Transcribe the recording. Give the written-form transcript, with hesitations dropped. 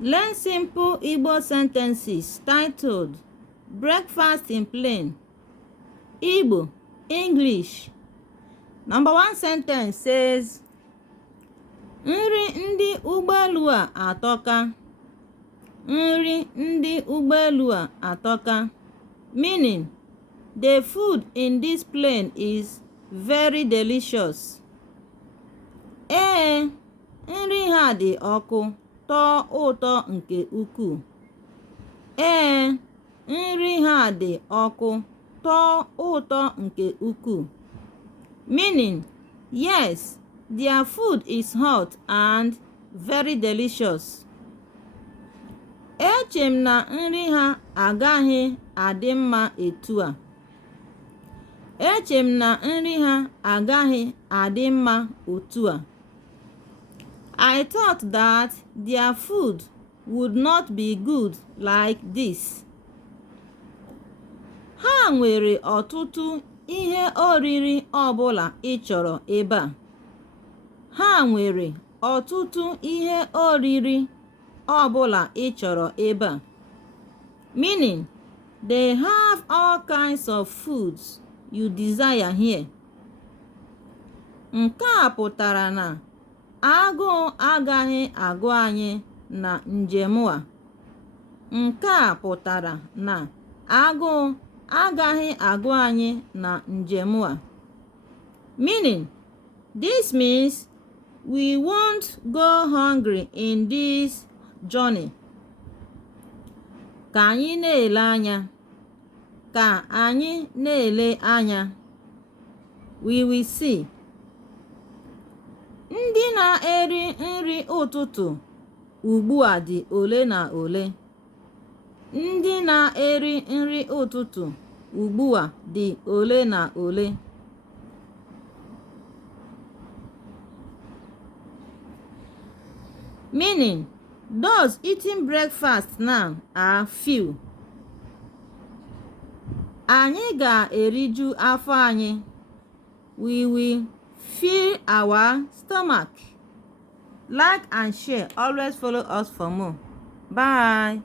Learn simple Igbo sentences titled Breakfast in Plain. Igbo, English. Number 1 sentence says, Nri ndị ụgbọelu a atọka. Nri ndị ụgbọelu a atọka. Meaning, the food in this plane is very delicious. Ee, nri ha dị ọkụ, tọọ ụtọ nke ukwuu. Ee, nri ha dị ọkụ, tọọ ụtọ nke ukwuu. Meaning, yes, their food is hot and very delicious. Eche m na nri ha agaghị adị mma etu a. Eche m na nri ha agaghị adị mma otu a. I thought that their food would not be good like this. Ha nwere ọtụtụ ihe oriri ọbụla ị chọrọ ebe a. Ha nwere ọtụtụ ihe oriri ọbụla ị chọrọ ebe a. Meaning, they have all kinds of foods you desire here. Nke a pụtara na agụụ agaghị agụ anyị na njem a. Nke a pụtara na agụụ agaghị agụ anyị na njem a. Meaning, this means we won't go hungry in this journey. Ka anyị na-ele anya. Ka anyị na-ele anya. We will see. Ndị na-eri nri ụtụtụ ugbu a dị ole na ole. Ndị na-eri nri ụtụtụ ugbu a dị ole na ole. Meaning, those eating breakfast now are few. Anyị ga-eriju afọ anyị. We will fill our stomach. Like and share. Always follow us for more. Bye.